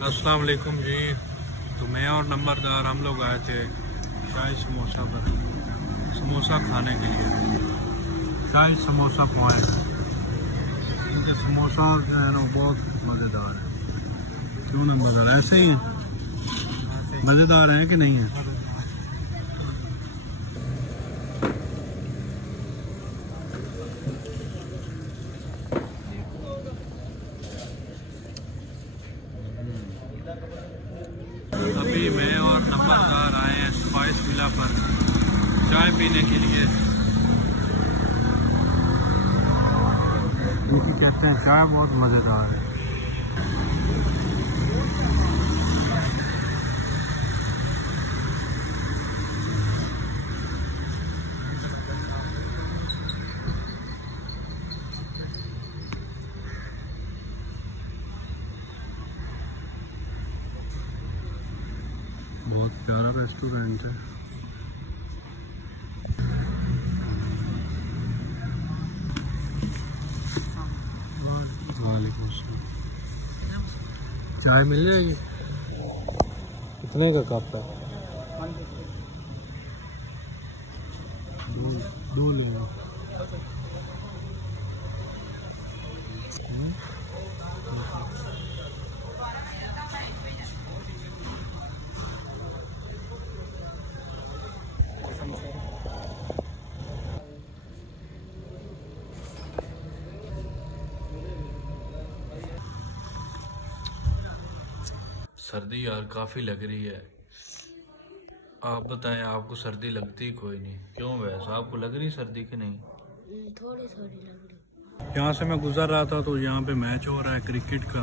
अस्सलाम वालेकुम जी। तो मैं और नंबरदार हम लोग आए थे शाही समोसा पर समोसा खाने के लिए। शाही समोसा पॉइंट, इनके समोसा जो है ना बहुत मज़ेदार है। क्यों नंबरदार, ऐसे ही है? मज़ेदार हैं कि नहीं है? अभी मैं और नंबरदार आए हैं स्पाइस विला पर चाय पीने के लिए। इनकी कहते हैं चाय बहुत मज़ेदार है। बहुत प्यारा रेस्टोरेंट है। वालेकुम अस्सलाम। चाय मिल जाएगी? कितने का कप है? दो ले लो। सर्दी यार काफ़ी लग रही है। आप बताएं, आपको सर्दी लगती कोई नहीं? क्यों वैसा आपको लग रही सर्दी कि नहीं? थोड़ी थोड़ी लग रही। यहाँ से मैं गुजर रहा था तो यहाँ पे मैच हो रहा है क्रिकेट का।